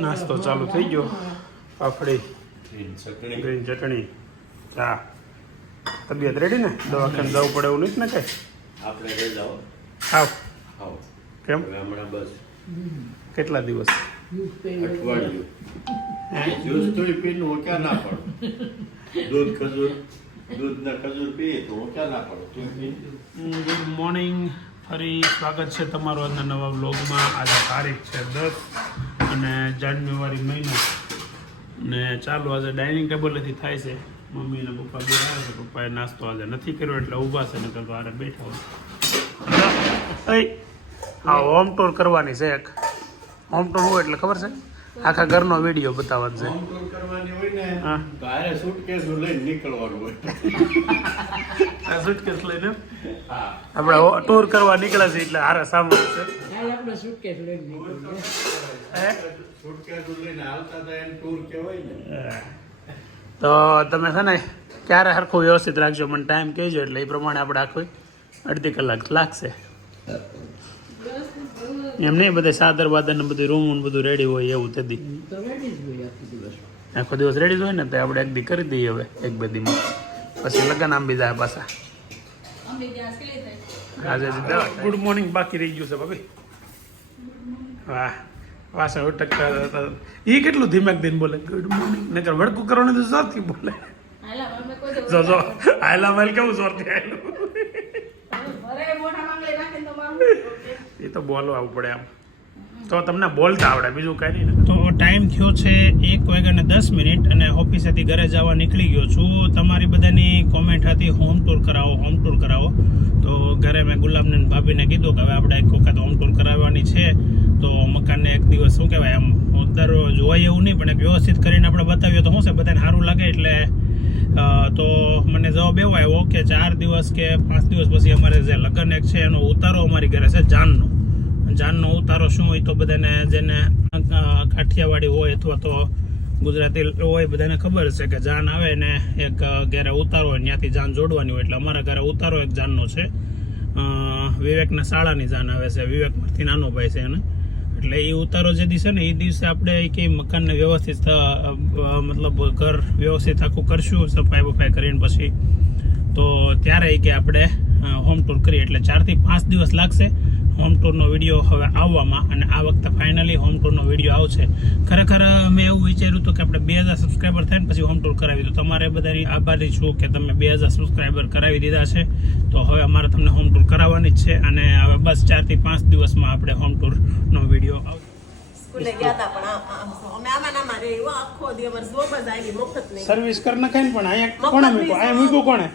નાસ્તો ચાલુ થઈ ગયો. પાપડી, ગ્રીન ચટણી, ચા. તબિયત રેડી ને? દવાખાને જવું પડે એવું નથી ને કઈ? આપણે લઈ જાઓ. ખાવ. ખાઓ. કેમ? હમણાં બસ કેટલા દિવસ? અઠવાડિયું. જ્યુસ થોડી પીનું હું ક્યાં ના પડું. દૂધ ને ખજૂર પીએ તો હું ક્યાં ના પડું. Good morning. ફરી સ્વાગત છે તમારું આજના નવા વ્લોગમાં. આજે તારીખ છે 10 અને જાન્યુઆરી મહિનો ને ચાલુ. આજે ડાઇનિંગ ટેબલેથી થાય છે. મમ્મી અને પપ્પા બે આવ્યા છે. પપ્પાએ નાસ્તો આજે નથી કર્યો એટલે ઊભા છે, નકર તો આરે બેઠા હોય. હા, હોમ ટૂર કરવાની છે એક. હોમ ટૂર હોય એટલે ખબર છે? આખા ઘરનો વિડીયો બતાવવાનો છે. હોમ ટૂર કરવાની હોય ને હા, તો આરે સુટકેસ લઈને નીકળવાનું હોય. આ સુટકેસ લઈને હા, આપણે ટૂર કરવા નીકળ્યા છે એટલે હારે સામાન છે. સુટકેસ લઈને હાલતા હતા એને ટૂર કહેવાય ને. તો તમે છે ને ક્યારે સરખું વ્યવસ્થિત રાખજો, મને ટાઈમ કહેજો એટલે એ પ્રમાણે આપણે આખું અડધી કલાક લાગશે. એમ નહીં, બધે સાદર બાદર ને બધું રૂમ ને બધું રેડી હોય એવું તે દી આખો દિવસ રેડી જ હોય ને, તો આપણે એક દી કરી દઈએ હવે, એક બે દીમાં પછી લગન આંબી જાય પાછા. આજે ગુડ મોર્નિંગ બાકી રહી ગયું છે ભાભી. વાહ, પાછા ઉટકતા એ કેટલું ધીમે દિન બોલે ગુડ મોર્નિંગ, નકર વડકું કરવાનું તો જોરથી બોલે. જો જો આયલા માલ કેવું જોરથી આયલું. એ તો બોલવા આવવું પડે આમ, તો તમને બોલતા આવડે, બીજું કાંઈ નહીં. તો ટાઈમ થયો છે 1:10 અને ઓફિસેથી ઘરે જવા નીકળી ગયો છું. તમારી બધાની કોમેન્ટ હતી હોમ ટૂર કરાવો, હોમ ટૂર કરાવો. તો ઘરે મેં ગુલાબને ભાભીને કીધું કે હવે આપણે એક વખત હોમ ટૂર કરાવવાની છે. તો મકાનને એક દિવસ શું કહેવાય આમ દરરોજ હોય એવું નહીં, પણ એક વ્યવસ્થિત કરીને આપણે બતાવીએ તો શું છે બધાને સારું લાગે. એટલે તો મને જવાબ એવો આવ્યો કે 4 દિવસ કે 5 દિવસ પછી અમારે જે લગ્ન એક છે એનો ઉતારો અમારી ઘરે છે, જાનનો ઉતારો. શું હોય તો બધાને જેને કાઠિયાવાડી હોય અથવા તો ગુજરાતી હોય બધાને ખબર છે કે જાન આવે ને એક ઘરે ઉતારો હોય, ત્યાંથી જાન જોડવાની હોય. એટલે અમારા ઘરે ઉતારો એક જાનનો છે. વિવેકના શાળાની જાન આવે છે, વિવેકમાંથી નાનો ભાઈ છે એને. એટલે એ ઉતારો જે દિવસે ને એ દિવસે આપણે કે મકાનને વ્યવસ્થિત મતલબ ઘર વ્યવસ્થિત આખું કરશું સફાઈ બફાઈ કરીને પછી, તો ત્યારે કે આપણે હોમ ટૂર કરીએ. એટલે 4 થી 5 દિવસ લાગશે હોમ ટૂરનો વિડીયો હવે આવવામાં. અને આ વખતે ફાઇનલી હોમ ટૂરનો વિડીયો આવશે. ખરેખર મેં એવું વિચાર્યું હતું કે આપણે 2000 સબસ્ક્રાઈબર થાય ને પછી હોમ ટૂર કરાવી દો. તમારે બધાની આભારી છું કે તમે 2000 સબસ્ક્રાઈબર કરાવી દીધા છે. તો હવે અમારે તમને હોમ ટૂર કરાવવાની જ છે. અને હવે બસ 4 થી 5 દિવસમાં આપણે હોમ ટૂરનો વિડીયો આવશે. સ્કૂલે ગયા હતા પણ અમે આમાં રહ્યો આખો દી અમાર જોબ જ આવી મફત નહીં. સર્વિસ કર નખાય ને, પણ અહીંયા કોણે મૂક્યું? અહીંયા મૂક્યું કોણે?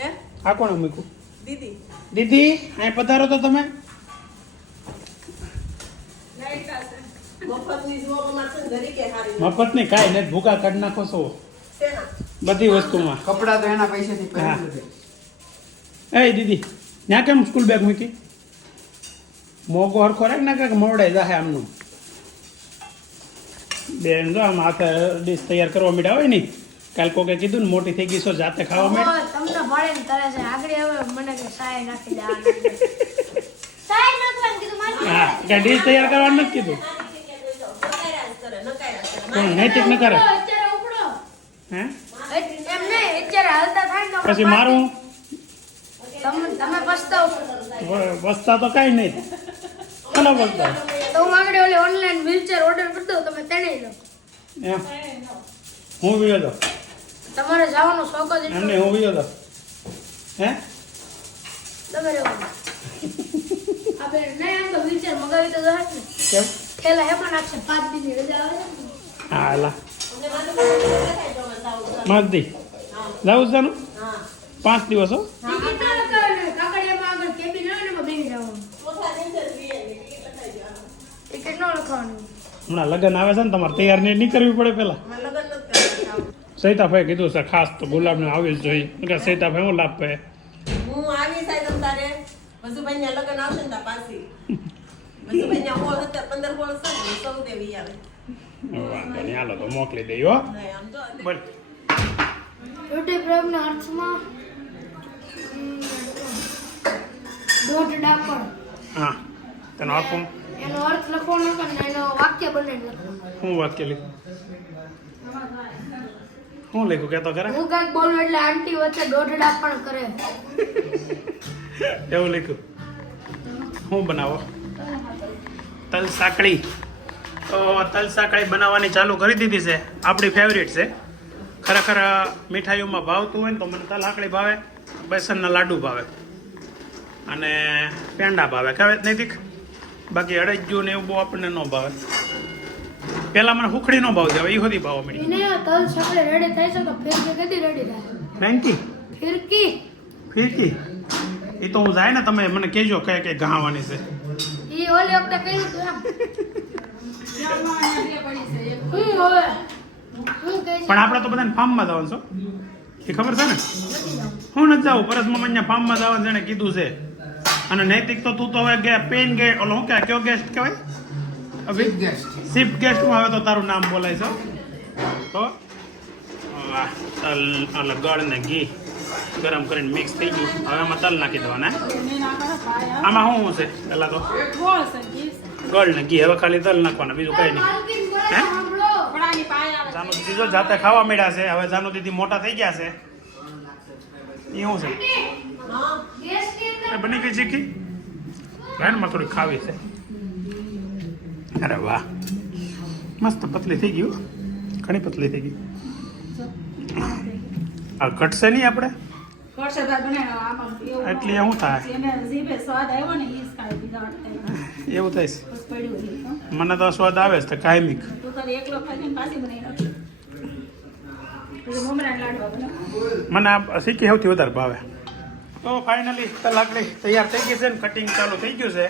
હે આ કોણે મૂક્યું? દીદી દીદી અહીંયા પધારો તો તમે. મફતની જોબ અમાર છે ઘરે કે હારી મફત નહીં કાંઈ નહીં, ભૂકા કાઢી નાખો છો શેના બધી વસ્તુમાં. કપડા તો એના પૈસાથી પહેરેલું છે. એ દીદી ત્યાં કેમ સ્કૂલ બેગ મૂકી? મોગો હરખો રાખ નાખે કે મોવડાઈ જાહે આમનું. બેન જો આમ હાથે ડીશ તૈયાર કરવા માંડ્યા હોય ને, કાલ કોકે કીધું ને મોટી થઈ ગઈ છો જાતે ખાવા માંડ. તમને ભળે ને તરે છે આગળ હવે મને કે સાય નાખી દે સાય નાખવાનું કીધું મારે. હા, કે ડીશ તૈયાર કરવાનું નથી કીધું. કોણ નૈતિક ન કરે? અત્યારે ઉપડો હે એમ નહીં અત્યારે હાલતા થાય ને પછી મારું તમે પસ્તાવ વસ્તા તો કાંઈ નહીં. કોનો વસ્તા તો હું આગળ ઓલી ઓનલાઈન વ્હીલચેર ઓર્ડર કરી દઉં, તમે તેણે લો. એમ હું વિયો તો તમારે જવાનો શોખ જ એટલો. એમને હું વિયો તો હે તમે રહેવાનું આપણે નહીં આમ તો વ્હીલચેર મગાવી તો જશે ને. કેમ? ખેલા હે પણ નાખશે 5 દિનની રજા આવે છે ને. હા એલા માગદી જાઉં જાનું 5 દિવસ હો. ટિકિટ ના લગાવે કાકડિયામાં આગળ કેબિન આવે ને એમાં બેસી જવાનું. ટિકિટ ન લખાવાનું. હમણાં લગ્ન આવે છે ને, તમારે તૈયાર નહીં કરવી પડે પેલા. લગન નથી સૈતાભાઈ કીધું છે ખાસ તો ગુલાબને આવી જ જોઈએ કે સૈતાભાઈ હું લાભ પાય હું આવી સાહેબ તમ તારે વસુભાઈ ના લગ્ન આવશે ને તા પાછી વસુભાઈ ના હોળ 15 હોળ છે ને 14 દેવી આવે વાંધો નહીં હાલો તો મોકલી દઈ હો નહીં, આમ તો બોલ રોટી પ્રયોગના અર્થમાં દોઢ ડાકણ હા તને અર્થ હું એનો અર્થ લખવાનો હતો ને એનો વાક્ય બનાવીને લખવાનું. હું વાક્ય લખ્યું શું લખ્યું કહેતો ખરા હું કાંઈક બોલું એટલે આંટી વચ્ચે દોઢ ડાકણ કરે. એવું લખ્યું શું બનાવો તલ સાંકળી તો તલ સાંકળી બનાવવાની ચાલુ કરી દીધી છે આપણી ફેવરિટ છે ખરેખર મીઠાઈઓમાં ભાવતું હોય ને તો મને તલ સાંકળી ભાવે બેસનના લાડુ ભાવે અને પેંડા ભાવે કહેવાય નહીં તીખ બાકી અડજ્યું ને એવું બહુ આપણને ન ભાવે પહેલાં મને હુખડી ન ભાવતી હવે એ સુધી ભાવ મળી એને તલ સાંકળે રેડી થાય છે તો ફિરકી કદી રેડી થાય ફેંકી ફિરકી ફીરકી એ તો હું જાય ને તમે મને કહેજો કઈ કઈ ઘાવાની છે ઈ ઓલી વખતે કહ્યું તું એમ હું હવે હું કહે પણ આપણે તો બધાને ફાર્મમાં જવાનું છો એ ખબર છે ને હું નથી જાઉં પરસ મમ્મીને ફાર્મમાં જવાનું જેને કીધું છે અને નૈતિક તો તું તો હવે પેન ગે ઓલો શું કહેવાય કયો ગેસ્ટ કહેવાય ચીફ ગેસ્ટમાં હવે તો તારું નામ બોલાય છે તો વાહ તલ એટલે ગળ ને ઘી ગરમ કરીને મિક્સ થઈ ગયું હવે એમાં તલ નાખી દેવાના આમાં શું છે પહેલાં તો ગળ ને ઘી હવે ખાલી તલ નાખવાના બીજું કંઈ નહીં હે જાનુ દીદી જો જાતે ખાવા મળ્યા છે હવે જાનુ દીદી મોટા થઈ ગયા છે એ શું છે એ બની ગઈ ચીખી ગાયનમાં થોડી ખાવી છે અરે વાહ મસ્ત પતલી થઈ ગયું ઘણી પતલી થઈ ગઈ આ ઘટશે નહીં આપણે એટલી શું થાય એવું થાય છે મને તો સ્વાદ આવે છે કાયમિક મને આ શીખી સૌથી વધારે ભાવે તો ફાઇનલી તલાકડી તૈયાર થઈ ગઈ છે ને કટિંગ ચાલુ થઈ ગયું છે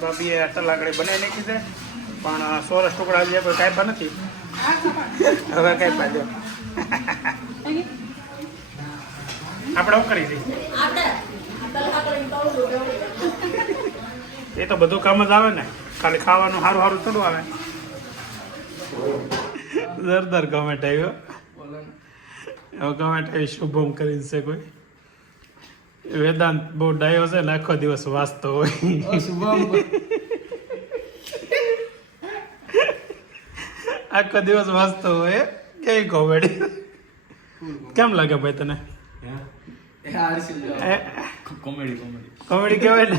ભાભીએ તલાકડી બનાવી નાખી છે પણ 16 ટુકડા જે કોઈ કાંઈ નથી હવે કઈ પાજો આપણે શું કરી દઈએ આપણે તલ હાકડી તળું એ તો બધું કામ જ આવે ને ખાલી ખાવાનું સારું સારું થોડું આવે જોરદાર કમેન્ટ આવ્યો હવે કમેન્ટ આવી શુભમ કરીને છે કોઈ વેદાંત બહુ ડાયો છે ને આખો દિવસ વાંચતો હોય આખો દિવસ વાંચતો હોય કેવી કોમેડી કેમ લાગે ભાઈ તને કોમેડી કહેવાય ને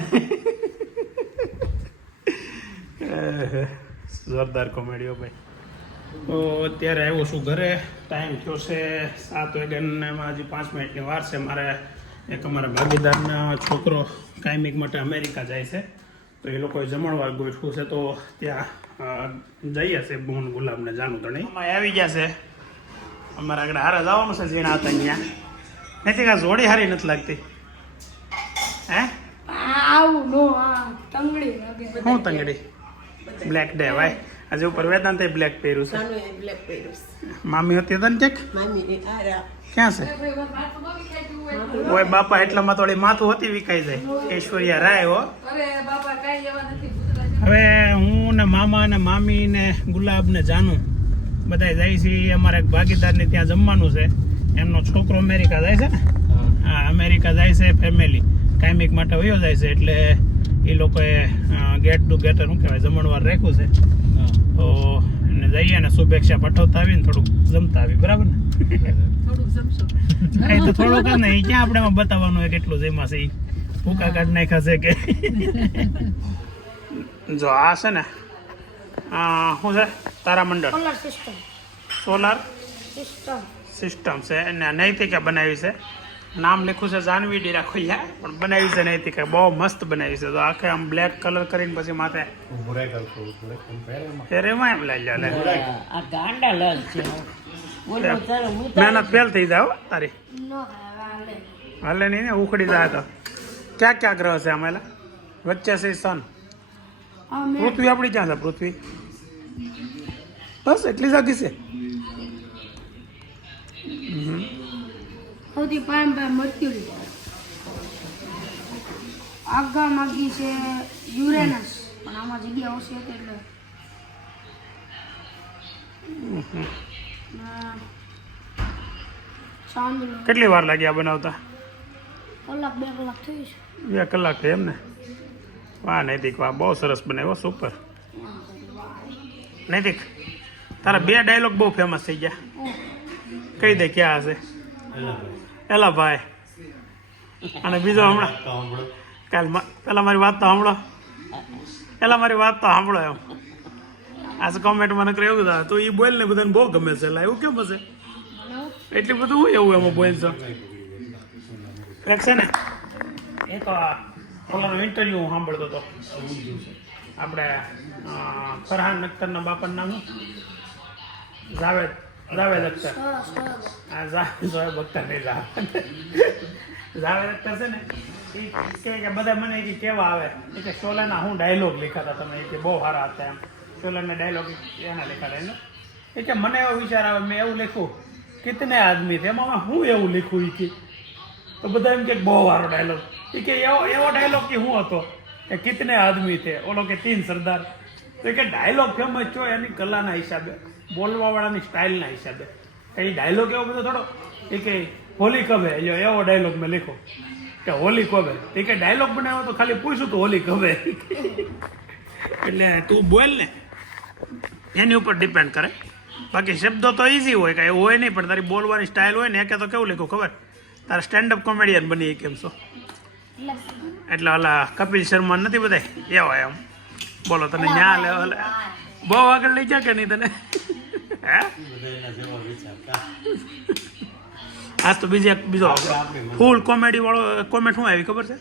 જોરદાર કોમેડીઓ ભાઈ તો અત્યારે આવ્યો છું ઘરે ટાઈમ થયો છે 7 વાગ્યામાં હજી 5 મિનિટની વાર છે મારે એક અમારા ભાગીદારના છોકરો કાયમિક માટે અમેરિકા જાય છે તો એ લોકોએ જમણવાર ગોઠવું છે તો ત્યાં જઈએ છે બોન ગુલાબને જાણું તો નહીં આવી ગયા છે અમારા આગળ હારે જવાનું છે જેના હતા ત્યાં નથી કાં જોડી હારી નથી લાગતી હે આવું નો આ તંગડી લાગે શું તંગડી બ્લેક ડે ભાઈ આજે ઉપર વેદાંતે બ્લેક પહેર્યું છે જાનુ એ બ્લેક પહેર્યું મામી હતી તને કેક મામી ને આરા ક્યાં છે ઓય બાપા એટલામાં થોડી માથું હતી વિકાઈ જાય ઐશ્વર્યા રાય હો હવે હું ને મામા ને મામી ને ગુલાબ ને જાનું બધા જાય છે અમારા એક ભાગીદારને ત્યાં જમવાનું છે એમનો છોકરો અમેરિકા જાય છે ને હા અમેરિકા જાય છે ફેમિલી કાયમિક માટે વયો જાય છે એટલે એ લોકોએ ગેટ ટુગેધર શું કહેવાય જમણવાર રાખ્યું છે તો એને જઈએ ને શુભેચ્છા પઠવતા આવીને થોડુંક જમતા આવી બરાબર ને એ તો થોડુંક જ ને એ ક્યાં આપણે એમાં બતાવવાનું હોય કેટલું જેમાં છે એ ભૂકા કાઢ નાખ્યા છે કે જો આ છે ને શું છે તારામંડળ solar system solar system system છે અને નૈતિકા બનાવી છે નામ લખ્યું છે જાનવી ડીરા ખોલ્યા પણ બનાવી છે નૈતિકા બહુ મસ્ત બનાવી છે તો આખે આમ બ્લેક કલર કરીને પછી માથે એમાં એમ લઈ લે આ ગાંડા લાલ છે બોલો તારો મહેનત ફેલ થઈ જાવ તારી નો હાલે હાલે નહીં ને ઉખડી જાય તો ક્યાં ક્યાં ગ્રહ છે આમેલા વચ્ચે છે સન પૃથ્વી આપણી ક્યાં છે પૃથ્વી બસ એટલી જાગી છે સૌથી પામ મર્ક્યુરી, આગા માગી છે યુરેનસ, પણ આમાં જગ્યા ઓછી હતી એટલે ચાંદલો કેટલી વાર લાગી આ બનાવતા? કલાક 2 કલાક થઈ છે. 2 કલાક થઈ એમ ને? વાહ નૈતિક, વાહ, બહુ સરસ બનાવ્યો, સુપર. નૈતિક, તારા 2 ડાયલોગ બહુ ફેમસ થઈ ગયા. કહી દે ક્યાં હશે? એલા ભાઈ, અને બીજો હમણાં કાલ પેલા મારી વાત તો સાંભળો, પેલા મારી વાત તો સાંભળો એમ. આ કોમેન્ટ મને કરે એવું તો એ બોલ ને બધાને બહુ ગમે છે. એટલે એવું કેમ હશે? એટલી બધું હું એવું એમાં બોલ છો છે ને. એ તો ઓલાનો ઇન્ટરવ્યુ હું સાંભળતો હતો આપણે ફરહાન અખ્તરના બાપાનું નામ જાવેદ અખ્તર. હા, જાવેદ અખ્તર નહીં, જાવેદ અખ્તર છે ને. એ કે બધા મને એ કેવા આવે એ કે શોલેના હું ડાયલોગ લખાતા તમે, એ કે બહુ સારા હતા એમ. શોલેના ડાયલોગ એના લખાતા એને. એ કે મને એવો વિચાર આવે, મેં એવું લખ્યું કિતને આદમી છે, એમાં હું એવું લખ્યું એ કે. તો બધા એમ કે બહુ સારો ડાયલોગ. એ કે એવો ડાયલોગ કે શું હતો કે કિતને આદમી છે, ઓલો કે 3 સરદાર. તો એ કે ડાયલોગ ફેમસ છો એની કલાના હિસાબે, બોલવાવાળાની સ્ટાઇલના હિસાબે. એ ડાયલોગ એવો બધો થોડો એ કે હોલી કબે, એવો ડાયલોગ મેં લખો કે હોલી કબે. એ કે ડાયલોગ બનાવ્યો તો ખાલી પૂછ્યું તો હોલી કબે. એટલે તું બોલ ને, એની ઉપર ડિપેન્ડ કરે. બાકી શબ્દો તો ઇઝી હોય, કાંઈ એવું હોય નહીં, પણ તારી બોલવાની સ્ટાઇલ હોય ને. એ કે તો કેવું લખ્યું ખબર? તારે સ્ટેન્ડઅપ કોમેડિયન બની કેમ છો? એટલે ઓલા કપિલ શર્મા નથી બધા એવા એમ બોલો. તને ન્યા લે બહુ આગળ લઈ જા કે નહીં તને? હે, આજ તો બીજો ફૂલ કોમેડી વાળો કોમેન્ટ શું આવી ખબર છે?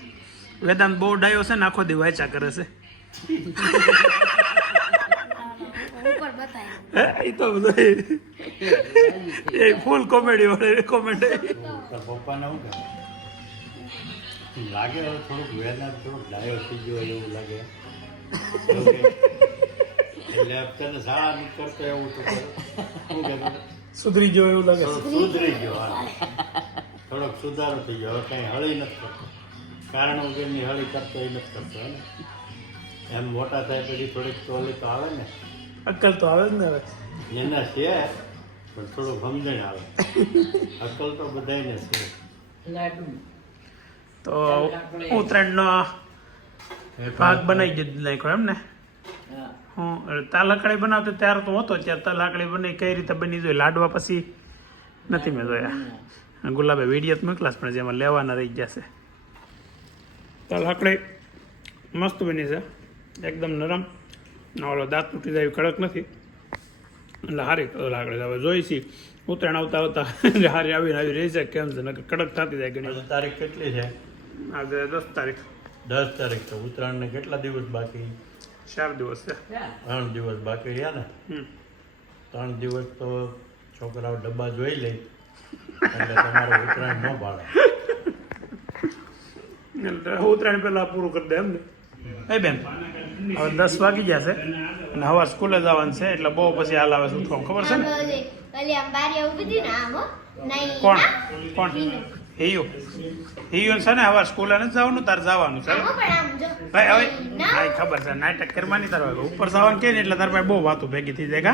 વેદાંત બહુ ડાયો છે ને, આખો દી વાંચા કરે છે. એ તો બધું એ ફૂલ કોમેડી વાળો કોમેન્ટ. પપ્પાને શું કરે લાગે હવે થોડુંક વેદના થોડુંક ડાયો થઈ ગયો એવું લાગે. એટલે તને શાળા નથી કરતો એવું તો શું કહેતો? સુધરી ગયો એવું લાગે. સુધરી ગયો, હા, થોડોક સુધારો થઈ ગયો. હવે કંઈ હળી નથી કરતો, કારણ વગરની હળી કરતો એ નથી કરતો હે ને. એમ મોટા થાય પછી થોડીક તો હળી તો આવે ને, અક્કલ તો આવે જ ને હવે. એના છે પણ થોડુંક સમજણ આવે. અક્કલ તો બધાને છે. તો ઉત્તરાયણનો ભાગ બનાવી જ નાખ્યો એમ ને? હું તાલાકડી બનાવતો ત્યારે તો હતો, ત્યારે તાલાકડી બની કઈ રીતે બની જોઈએ. લાડવા પછી નથી મેં જોયા. ગુલાબે વિડીયો મોકલાસ પણ જેમાં લેવાના રહી ગયા છે. તાલાકડી મસ્ત બની છે, એકદમ નરમ. ઓલો દાંત તૂટી જાય કડક નથી, એટલે સારી લાકડી. હવે જોઈશી ઉત્તરાયણ આવતા આવતા હારી આવી રહી છે કેમ છે, કડક થતી જાય ઘણી. તારીખ કેટલી છે? આજે 10 તારીખ. 10 તારીખ. તો ઉત્તરાયણને કેટલા દિવસ બાકી? 4 દિવસ છે. 3 દિવસ બાકી રહ્યા ને. 3 દિવસ તો છોકરાઓ ડબ્બા જોઈ લે એટલે તમારો ઉત્તરાયણ ન ભાડે. ઉત્તરાયણ પહેલા પૂરું કરી દે એમ ને? એ બેન હવે 10 વાગી ગયા છે અને સવાર સ્કૂલે જવાનું છે, એટલે બહુ પછી હાલ આવે છે ખબર છે ને? કોણ કોણ? હિયું હિયું છે ને, સવાર સ્કૂલે નથી જવાનું, તારે જવાનું છે ભાઈ. હવે હા ખબર છે, નાટક કરવાની તારે ઉપર જવાનું કે ને એટલે તારે ભાઈ બહુ વાતો ભેગી થઈ જાય.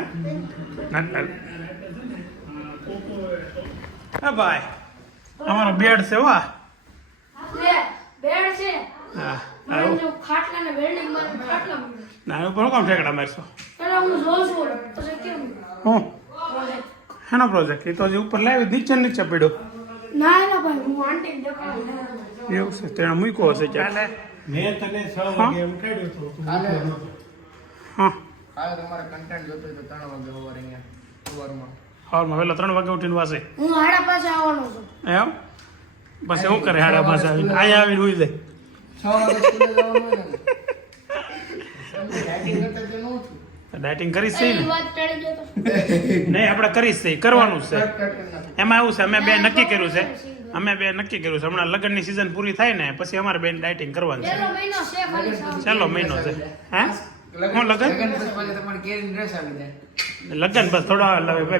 હા ભાઈ અમારો બેડ છે. વાહ, બેડ છે. હા, ખાટલા ને વેલ્ડિંગ મારી ખાટલા ના ઉપર કોણ ઠેકડા મારશો? પેલા હું જોઉં છું પછી કેમ હું એનો પ્રોજેક્ટ? એ તો હજી ઉપર લાવી નીચે નીચે પડ્યો. ના ના ભાઈ હું આંટી દેખાડું. એવું છે, તેણે મૂક્યો હશે ચાલે. મેં તને 6 વાગે ઉઠાડ્યો હતો. હા, કાલે તમારે કન્ટેન્ટ જોતો હોય તો 3 વાગે સવારે અહીંયા સવારમાં સવારમાં વહેલા 3 વાગે ઉઠીને વાસે હું 5:30 આવવાનો છું. એમ? પછી શું કરે 5:30 આવીને? અહીંયા આવીને ઉઈ જાય. 6 વાગે સ્કૂલે જવાનું હોય ને. ડાયટિંગ કરતા તો નું છું. ડાયટિંગ કરીશ છે એ ને? વાત ટળી ગયો તો. નહીં, આપણે કરીશ છે, કરવાનું જ છે. કટ કરી નાખો. એમાં એવું છે, અમે બે નક્કી કર્યું છે. હમણાં લગ્નની સિઝન પૂરી થાય ને પછી અમારે બેન ડાયટિંગ કરવાનું છે. પહેલો મહિનો છે ખાલી સાવ. છેલ્લો મહિનો છે. હે હું લગ્ન લગન પછી પાછી તમારે કેરીની ડ્રેસ આવી જાય. લગ્ન બસ થોડા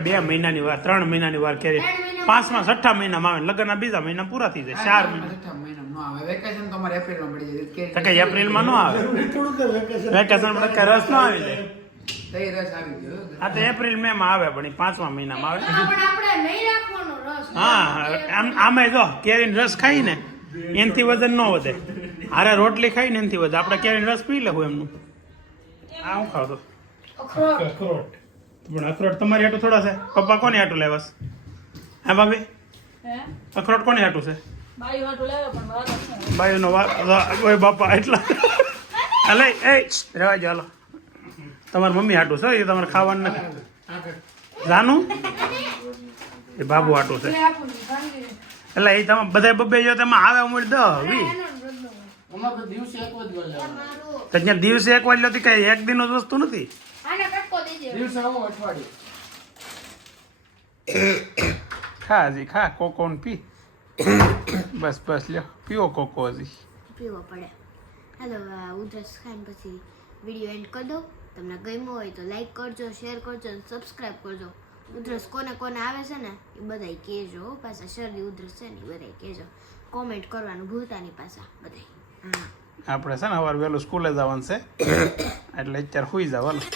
2 મહિનાની વાર 3 મહિનાની વાર કેરી. 3 મહિના પાંચમા છઠ્ઠા મહિનામાં આવે લગ્નના બીજા મહિના પૂરા થઈ જાય 4 મહિના છઠ્ઠા મહિનામાં ન આવે વેકેશન તો અમારે એપ્રિલમાં પડી જાય તો કઈ એપ્રિલમાં ન આવે થોડું કે વેકેશન વેકેશન પર કઈ રસ ન આવી જાય તઈ રસ આવી ગયો આ તો એપ્રિલ મે માં આવે પણ ઈ પાંચમા મહિનામાં આવે પણ આપણે નહીં રાખવાનો રસ હા આમે જો કેરીનો રસ ખાઈ ને એનથી વજન ન વધે હારે રોટલી ખાઈ ને એનથી વધે આપણે કેરીનો રસ પી લેવું એમનું આ હું ખાવ તો અખરોટ પણ અખરોટ તમારી હાટું થોડા છે પપ્પા કોની હાટું લેવાસ હા ભાભી અખરોટ કોની હાટું છે બાયુનો ઓય બાપા એટલા અલે એ રહેવા જો હાલો તમારી મમ્મી હાટું છે એ તમારે ખાવાનું નથી જાનું એ બાબુ હાટું છે એટલે એ તમે બધા બબ્બે જો તેમાં આવે ઉમેર 10 20 તો ત્યાં દિવસે એક વાર લેતી કઈ એક દિનનો જ વસ્તુ નથી આને કટકો દેજે દિવસ આવો અઠવાડિયું ખા હજી ખા કોકોન પી બસ બસ લ્યો પીવો કોકો હજી પીવો પડે. હાલો ઉધરસ ખાઈને પછી વિડીયો એન્ડ કરી દો. તમને ગમ્યો હોય તો લાઈક કરજો, શેર કરજો અને સબસ્ક્રાઈબ કરજો. ઉધરસ કોને કોને આવે છે ને એ બધાય કહેજો. પાછા શરદી ઉધરસ છે ને એ બધાય કહેજો. કોમેન્ટ કરવાનું ભૂલતા નહીં પાછા બધાય. હા આપણે છે ને સવારે વહેલું સ્કૂલે જવાનું છે એટલે અત્યારે સુઈ જવાનું.